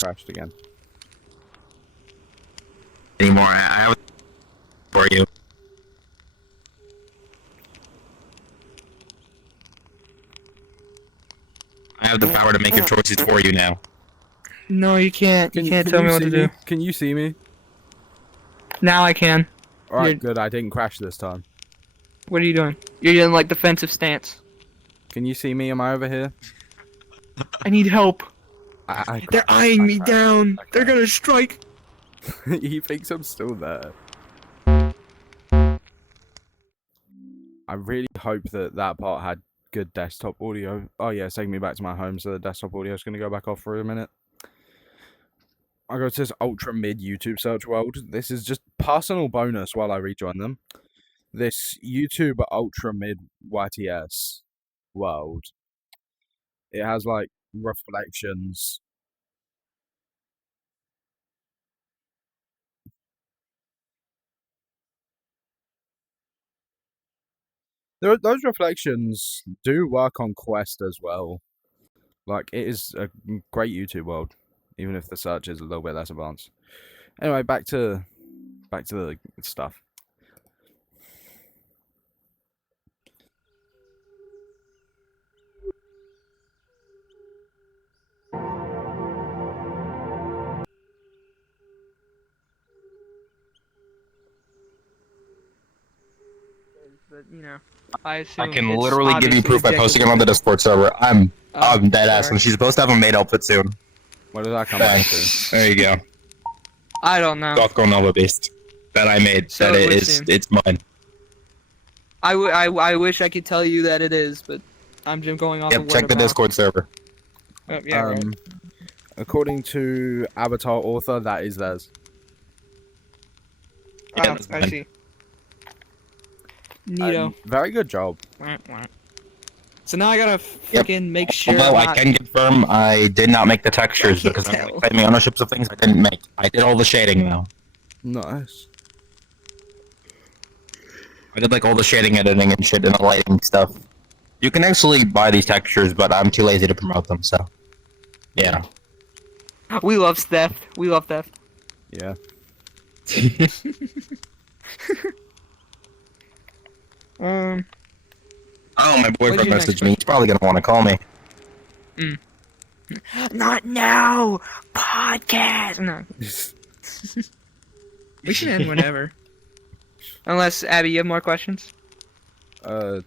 Crashed again. Anymore. I have it for you. I have the power to make your choices for you now. No, you can't. You can't tell me what to do. Can you see me? Now I can. Alright, You're- good. I didn't crash this time. What are you doing? You're in like defensive stance. Can you see me? Am I over here? I need help. They're crashed. eyeing I me crashed. down. I They're crashed. gonna strike. He thinks I'm still there. I really hope that that part had good desktop audio. Oh yeah, it's taking me back to my home, so the desktop audio is going to go back off for a minute. I go to this ultra mid YouTube search world. This is just personal bonus while I rejoin them. This YouTube ultra mid YTS world. It has like reflections. Those reflections do work on Quest as well. Like, it is a great YouTube world, even if the search is a little bit less advanced. Anyway, back to the stuff. But you know, I assume I can it's literally give you obviously proof by posting it on objectively the Discord server. I'm good. dead ass, Sorry. and she's supposed to have a maid outfit soon. What did that come back to? Thanks. There you go. I don't know. Dotco Nova based. That I made. So that it would it is. seem. It's mine. I wish I could tell you that it is, but I'm just going off of Yep. word Check of the mouth. Discord server. Yeah, right. According to Avatar author, that is theirs. Yeah, Oh, that's I mine. see. Neato. Very good job. So now I gotta freaking make sure. Although I'm I not- can confirm I did not make the textures can't because I'm tell. claiming ownerships of things I didn't make. I did all the shading though. Nice. I did like all the shading editing and shit and the lighting stuff. You can actually buy these textures, but I'm too lazy to promote them, so. Yeah. We love theft. We love theft. Yeah. Um. Oh, my boyfriend your next messaged me. He's probably gonna want to call me. Not now. Podcast. No. We can end whenever. Unless Abby, you have more questions. Do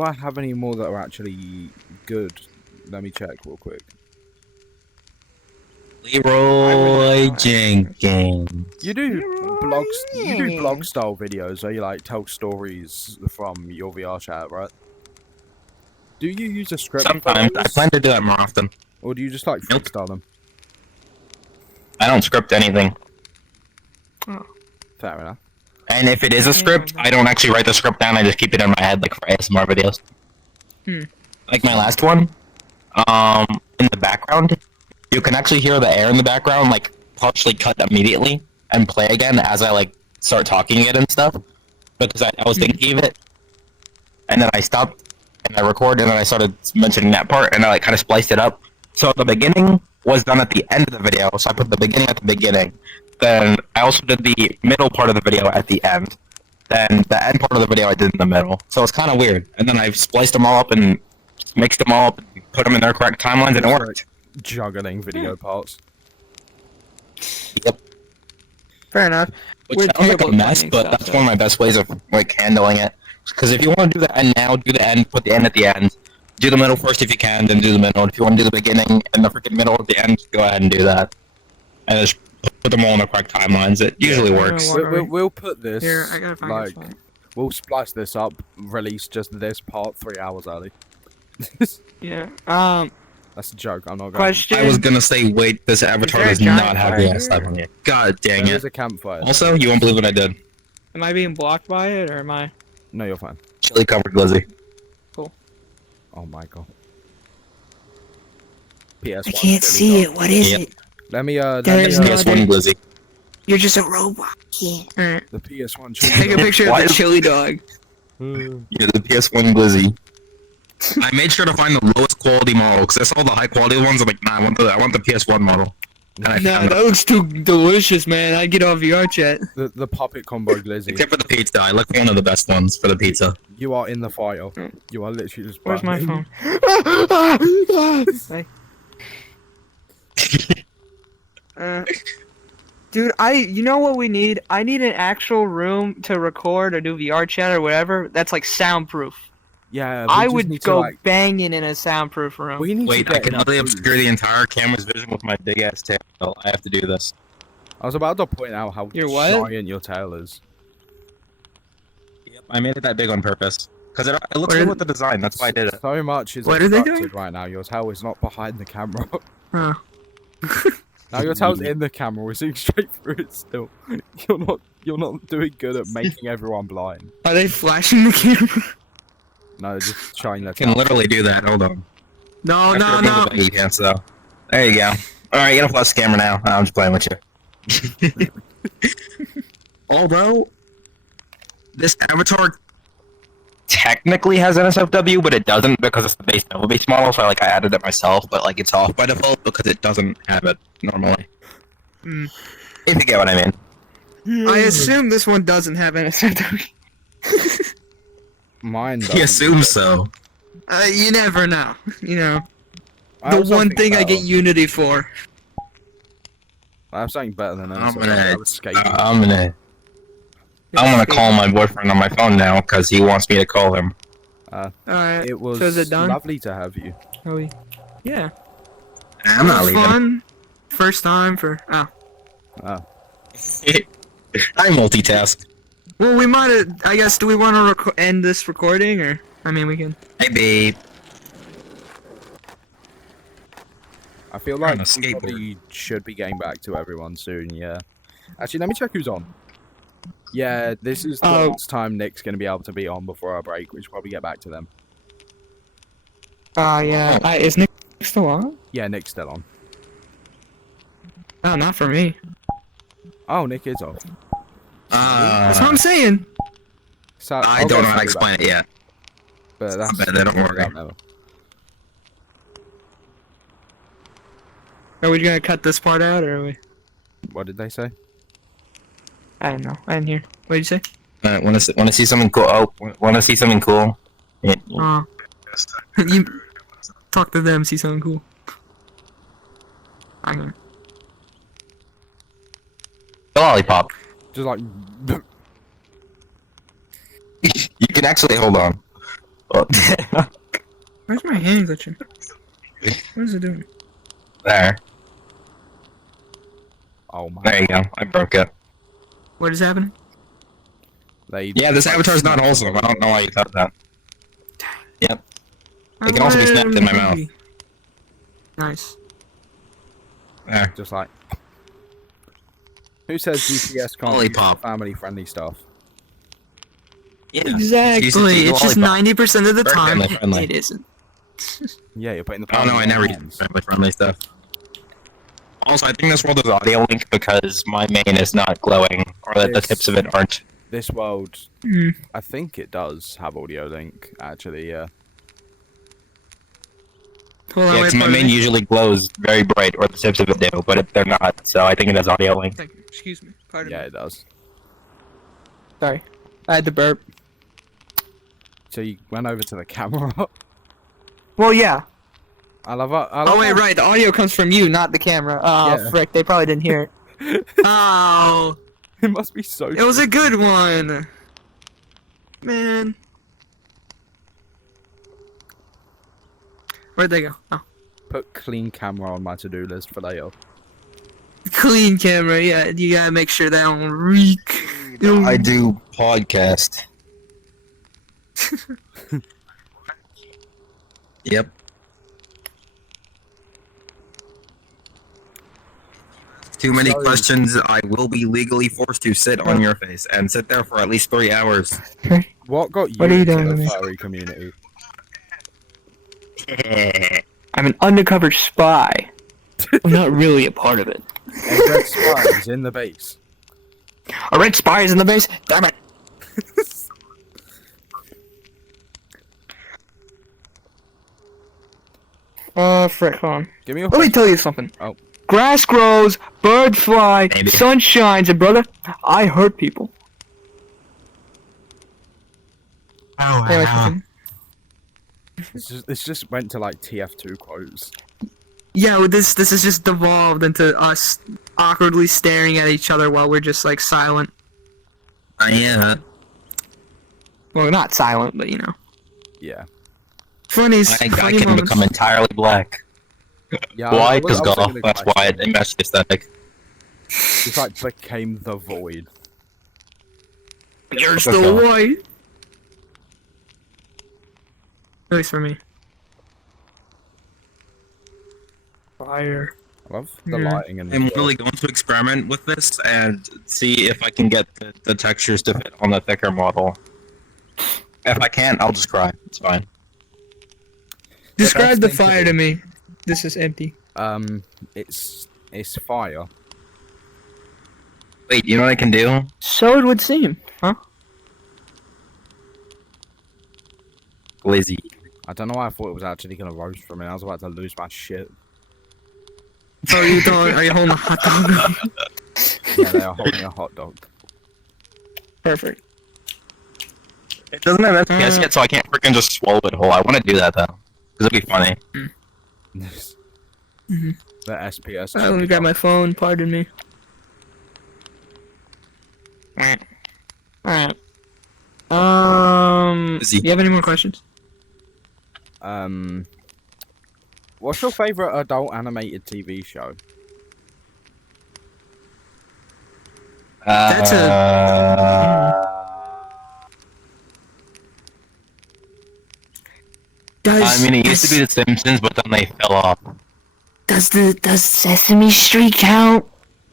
I have any more that are actually good? Let me check real quick. Leroy Jenkins. You do blogs. You do Leroy. blog style videos where you like tell stories from your VR chat, right? Do you use a script? Sometimes for I those? plan to do that more often. Or do you just like Nope. freestyle them? I don't script anything. Fair enough. And if it is a script, I don't actually write the script down. I just keep it in my head, like for ASMR videos. Like my last one, in the background, you can actually hear the air in the background, like partially cut immediately and play again as I like start talking it and stuff, because I was thinking of it, and then I stopped and I recorded and then I started mentioning that part and I like kind of spliced it up. So the beginning was done at the end of the video, so I put the beginning at the beginning. Then I also did the middle part of the video at the end. Then the end part of the video I did in the middle. So it's kind of weird. And then I spliced them all up and mixed them all up and put them in their correct timelines and it worked. Juggling video parts. Yep. Fair enough. Which We're sounds like a terrible at mess, planning but stuff, that's though. one of my best ways of like handling it. Because if you want to do the end now, do the end, put the end at the end. Do the middle first if you can, then do the middle. If you want to do the beginning and the freaking middle at the end, go ahead and do that. And just put them all in the correct timelines. It usually works. We'll put this. Here, I gotta find a like, spot. we'll splice this up. Release just this part 3 hours early. Yeah. That's a joke. I'm not going. Question. I was gonna say, wait, this avatar there a does giant not have fire the here? ass stuff on it. God dang There it. is a campfire. Also, you won't believe what I did. Am I being blocked by it, or am I? No, you're fine. Chili covered glizzy. Oh my god. PS1. I can't see it. What is Yep. it? Let me let There's me, no- PS1 glizzy. You're just a robot. Yeah. Alright. the PS1. Take a picture Why of the is- chili dog. Yeah, the PS1 glizzy. I made sure to find the lowest quality model because I saw the high quality ones. I'm like, nah, I want the PS1 model. And I Nah, found that it. looks too delicious, man. I'd get off VR chat. The puppet combo glizzy. Except for the pizza, I looked for one of the best ones for the pizza. You are in the file. You are literally just. Where's my burning. phone? Dude, you know what we need? I need an actual room to record or do VR chat or whatever that's like soundproof. Yeah. we I just would need to, go like, banging in a soundproof room. we need Wait, to I get can enough literally food. obscure the entire camera's vision with my big ass tail. I have to do this. I was about to point out how Your what? giant your tail is. Yep, I made it that big on purpose. Because it looks What good are- with the design, that's why I did it. So much is What are they obstructed doing? right now. Your tail is not behind the camera. Huh. Now your tail's in the camera. We're seeing straight through it still. You're not doing good at making everyone blind. Are they flashing the camera? No, they're just showing their I can tail. literally do that, hold on. No, I no, should've no. brought the baggy pants though. There you go. Alright, you gotta flash the camera now. I'm just playing with you. Although, this avatar technically has NSFW, but it doesn't because it's the base Nova base model, so I added it myself, but it's off by default because it doesn't have it normally. Hmm. If you get what I mean. I assume this one doesn't have NSFW. Mine. He doesn't. assumes so. You never know. You know, I the have one something thing I better. get Unity for. I have something better than I'm that. gonna- I was skating. I'm gonna call my boyfriend on my phone now because he wants me to call him. Alright. It was so is it done? lovely to have you. Are we? Yeah. I'm not It was leaving. fun. First time for. Oh. Oh. I multitask. Well, we might have. I guess. Do we want to end this recording, or? I mean, we can. Hey, babe. I feel on like a we skateboard. probably should be getting back to everyone soon, yeah. Actually, let me check who's on. Yeah, this is the Oh. last time Nick's going to be able to be on before our break. We should probably get back to them. Yeah. Is Nick still on? Yeah, Nick's still on. Oh, not for me. Oh, Nick is off. That's what I'm saying. So, I I'll don't get know how to you explain back, it yet. But that's bet they don't worry. Are we gonna cut this part out, or are we? What did they say? I don't know. I didn't hear. What did you say? Want to see something cool? Oh, want to see something cool? Yeah. Oh. You talk to them. See something cool. I can. The lollipop. Just like, You can actually hold on. Oh, Where's my hand glitching? What is it doing? there. Oh my. There you go. I broke it. What is happening? Yeah, this avatar's not wholesome. I don't know why you thought that. Yep. It can also be snapped in my mouth. Nice. There. Just like. Who says GPS can't Lollipop. use family-friendly stuff? Yeah. Exactly. It's just 90% of the Very time family-friendly. it isn't. Yeah, you're putting the. Oh no, I never use family-friendly stuff. Also, I think this world is audio link because my main is not glowing, or that the tips of it aren't. This world, Mm. I think it does have audio link. Actually, yeah. Hold on, Yeah, wait, because my pardon main me. usually glows very bright, or the tips of it do, but they're not, so I think it has audio link. Thank you. Excuse me. Pardon Yeah, me. it does. Sorry. I had to burp. So you went over to the camera. Well, yeah. I love it. Oh, wait, right. The audio comes from you, not the camera. Oh, Yeah. frick. They probably didn't hear it. Oh. It must be so. It was a good one. Man. Where'd they go? Oh. Put clean camera on my to-do list for later. Clean camera, yeah. You gotta make sure that don't reek. I do podcast. Yep. Too many Sorry. questions, I will be legally forced to sit on your face and sit there for at least 3 hours. What got you What are you into doing the to me? furry community? I'm an undercover spy. I'm not really a part of it. A red spy is in the base. A red spy is in the base? Damn it! Frick, hold on. Give me a. Let me tell you something. Oh. Grass grows, birds fly, Maybe. sun shines, and brother, I hurt people. Oh, Anyway, continue. This just went to like TF2 quotes. Yeah, well, this has just devolved into us awkwardly staring at each other while we're just like silent. Yeah. Well, not silent, but you know. Yeah. Funny, I funny can moments. become entirely black. Yeah. Why? I Because was golf. thinking That's exactly why the it same. matched the aesthetic. It's like became the void. You're Let's still go. white. At least for me. Fire. I love the Yeah. lighting and. I'm really going to experiment with this and see if I can get the textures to fit on the thicker model. If I can't, I'll just cry. It's fine. Describe the thing to fire do- to me. This is empty. It's fire. Wait, you know what I can do? So it would seem, huh? Lazy. I don't know why I thought it was actually gonna roast for me. I was about to lose my shit. Oh, are you holding a hot dog? Yeah, they are holding a hot dog. Perfect. It doesn't have FPS yet, so I can't freaking just swallow it whole. I want to do that though, because it'd be funny. Mhm. The SPS. Let me grab my phone. Pardon me. Alright. Busy. You have any more questions? What's your favorite adult animated TV show? That's I mean, it used to be The Simpsons, but then they fell off. Does Sesame Street count?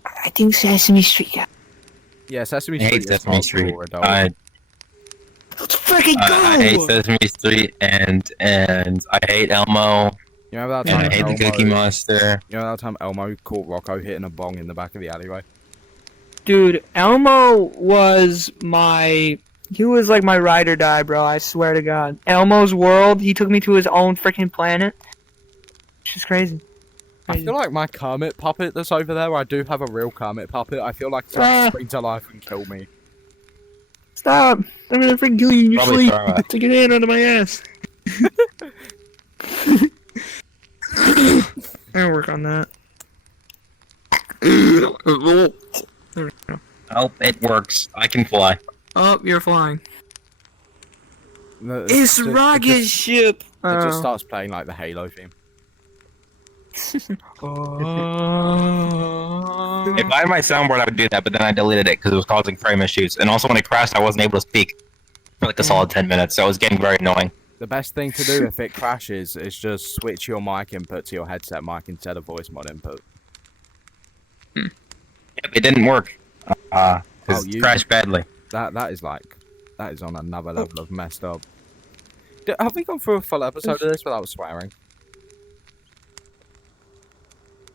I think Sesame Street counts. Yeah, Sesame I Street. hate is Sesame not Street. for adults. Let's freaking go! I hate Sesame Street, and I hate Elmo, You remember that and time I hate the Elmo? Cookie Monster. You know that time Elmo caught Rocco hitting a bong in the back of the alleyway? Dude, Elmo was he was like my ride or die, bro. I swear to God. Elmo's world, he took me to his own freaking planet. It's just crazy. I feel like my Kermit puppet that's over there, I do have a real Kermit puppet, I feel like it's Ah. going to spring to life and kill me. Stop! I'm gonna freaking kill you in your Probably sleep. throw it. Take your hand out of my ass. I'll work on that. There we go. Oh, it works. I can fly. Oh, you're flying. No, It's it rocket just, ship. it just starts playing like the Halo theme. If I had my soundboard, I would do that, but then I deleted it because it was causing frame issues. And also, when it crashed, I wasn't able to speak for like a solid 10 minutes, so it was getting very annoying. The best thing to do if it crashes is just switch your mic input to your headset mic instead of voice mod input. Yep, it didn't work. Because it crashed badly. That is on another level of messed up. Have we gone through a full episode of this without swearing?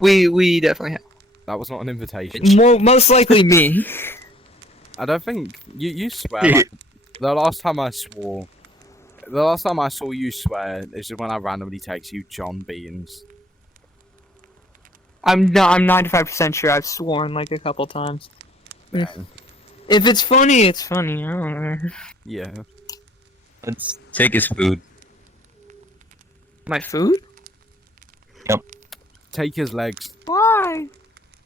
We definitely have. That was not an invitation. Most likely me. I don't think you swear. Like, the last time I saw you swear is when I randomly text you John Beans. I'm 95% sure I've sworn like a couple times. Yeah. If it's funny, it's funny. I don't know. Yeah. Let's take his food. My food? Yep. Take his legs. Why?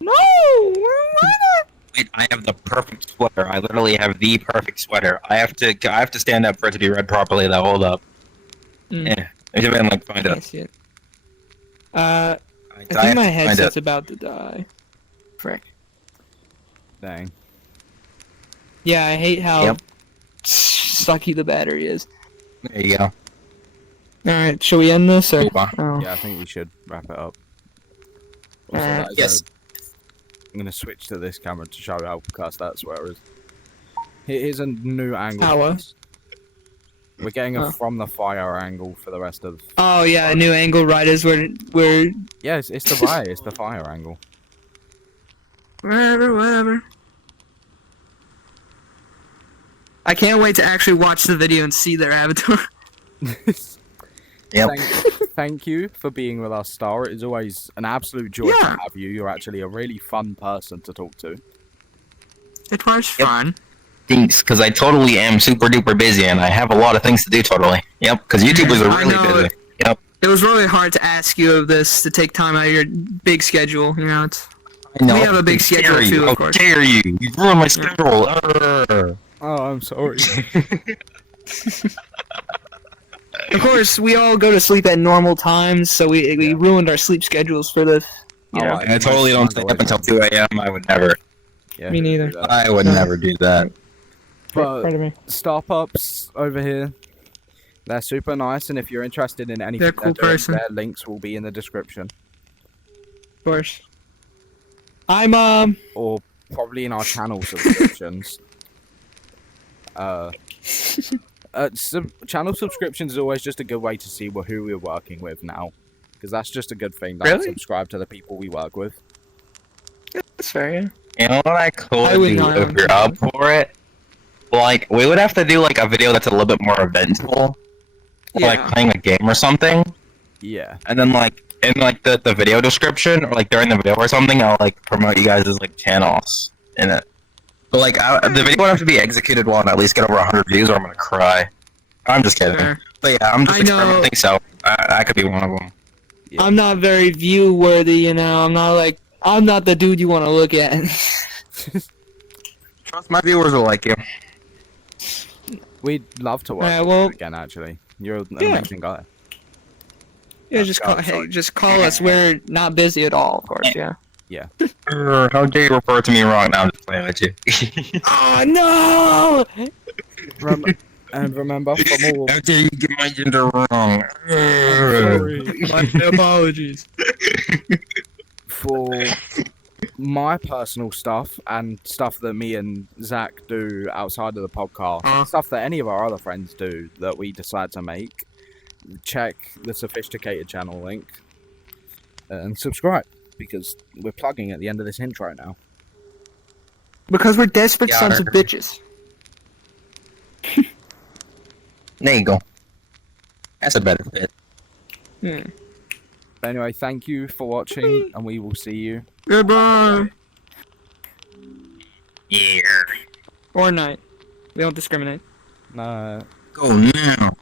No! Why not? Wait, I have the perfect sweater. I literally have the perfect sweater. I have to stand up for it to be read properly, though. Hold up. Yeah. I should have like find I it. see it. I think my headset's about to die. Frick. Dang. Yeah, I hate how sucky the battery is. There you go. Alright, shall we end this? Or? Oh. Yeah, I think we should wrap it up. Also, Alright. that is Yes. I'm gonna switch to this camera to show how fast that swear is. Here's a new angle. How? We're getting a from the fire angle for the rest of. Oh yeah, a new angle right as we're Yeah, it's the fire. It's the fire angle. wherever. I can't wait to actually watch the video and see their avatar. Yep. Thank you for being with us, Star. It is always an absolute joy to have you. You're actually a really fun person to talk to. It was fun. Thanks, because I totally am super duper busy and I have a lot of things to do totally. Yep, because YouTubers are really busy. Yep. It was really hard to ask you of this to take time out of your big schedule. You know, it's. I know. We have a big schedule too, of course. How dare you? You ruined my schedule. Oh, I'm sorry. Of course, we all go to sleep at normal times, so we ruined our sleep schedules for the. You know. I totally don't stay up until 2 a.m. I would never. Yeah, Me neither. I would never do that. But Star Pups over here, they're super nice, and if you're interested in anything They're a cool doing, person. their links will be in the description. Of course. I'm Or probably in our channel subscriptions. Channel subscriptions is always just a good way to see who we're working with now, because that's just a good thing. Like, Really? subscribe to the people we work with. That's fair. Yeah. You know what I could would do not if you're up for it? Like, we would have to do like a video that's a little bit more eventful. Like Yeah. playing a game or something. Yeah. And then like in like the video description or like during the video or something, I'll like promote you guys' like channels in it. But like the video would have to be executed well and at least get over 100 views or I'm gonna cry. I'm just kidding. Fair. But yeah, I'm just I know. experimenting, so I could be one of them. Yeah. I'm not very view worthy, you know. I'm not the dude you want to look at. Trust my viewers will like you. We'd love to work Alright, with well- you again, actually. You're an Yeah. amazing guy. Yeah, just call. Hey, just call us. We're not busy at all, of course. Yeah. How dare you refer to me wrong? Now I'm just playing with you. Oh no! And remember, from all How dare you get my gender wrong? My apologies. for my personal stuff and stuff that me and Zach do outside of the podcast, and stuff that any of our other friends do that we decide to make, check the Sophisticated channel link and subscribe, because we're plugging at the end of this intro now. Because we're desperate Yeah, sons of bitches. There you go. That's a better fit. But anyway, thank you for watching, and we will see you. Goodbye. Yeah. Or night. We don't discriminate. No. Go now.